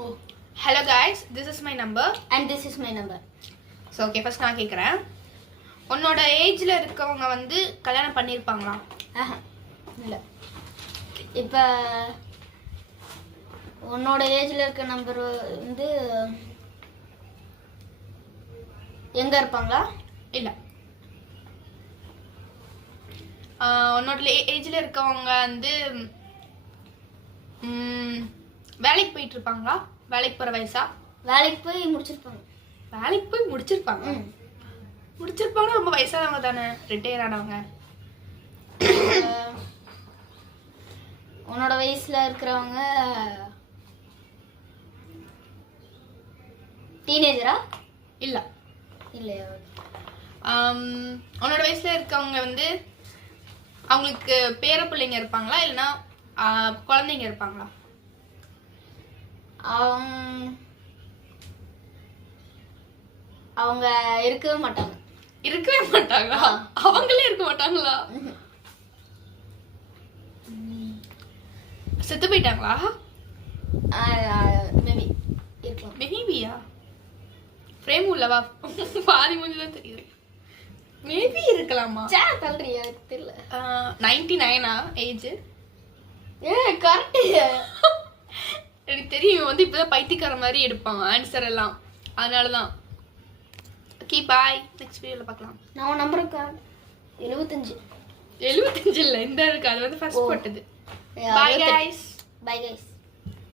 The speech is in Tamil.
Oh. Hello guys, this is my number. And this is my number. So okay, first நான் கேக்குறேன். உன்னோட ஏஜ்ல இருக்கவங்க வந்து கல்யாணம் பண்ணிருப்பாங்களா? இல்ல. இப்ப உன்னோட ஏஜ்ல இருக்க நம்பர் வந்து எங்க இருப்பாங்களா? இல்ல. உன்னோட ஏஜ்ல இருக்கவங்க வந்து வேலைக்கு போயிட்டு இருப்பாங்களா? வேலைக்கு போற வயசா? வேலைக்கு போய் முடிச்சிருப்பாங்க. வேலைக்கு போய் முடிச்சிருப்பாங்க. முடிச்சிருப்பாங்க, ரொம்ப வயசானவங்க தானே, ரிட்டையர் ஆனவங்க. உன்னோட வயசுல இருக்கிறவங்க டீனேஜரா? இல்ல. இல்லையா? உன்னோட வயசுல இருக்கவங்க வந்து அவங்களுக்கு பேர பிள்ளைங்க இருப்பாங்களா இல்லைன்னா குழந்தைங்க இருப்பாங்களா? அவங்க இருக்கவே மாட்டாங்க. இருக்கவே மாட்டாங்களா? அவங்களே இருக்க மாட்டாங்களா? செத்து போயிட்டாங்களா? மேபி இருக்கலாம். மேபியா? ஃப்ரேம் உள்ளவா? பாதி மூஞ்சிதான் தெரியுது. மேபி இருக்கலாமா? தள்ளுறியா? எனக்கு தெரியல. 99 ஏஜ்? கரெக்ட். எனக்கு தெரியும், வந்து இப்பதான் பைத்தியக்கார மாதிரி எடுப்பாங்க ஆன்சர் எல்லாம், அதனாலதான். ஓகே பாய், நெக்ஸ்ட் வீடியோல பார்க்கலாம். நான் நம்பருக்கு 75 75 இல்ல, இந்த இருக்கு, அது வந்து ஃபர்ஸ்ட் போட்டது. Bye guys.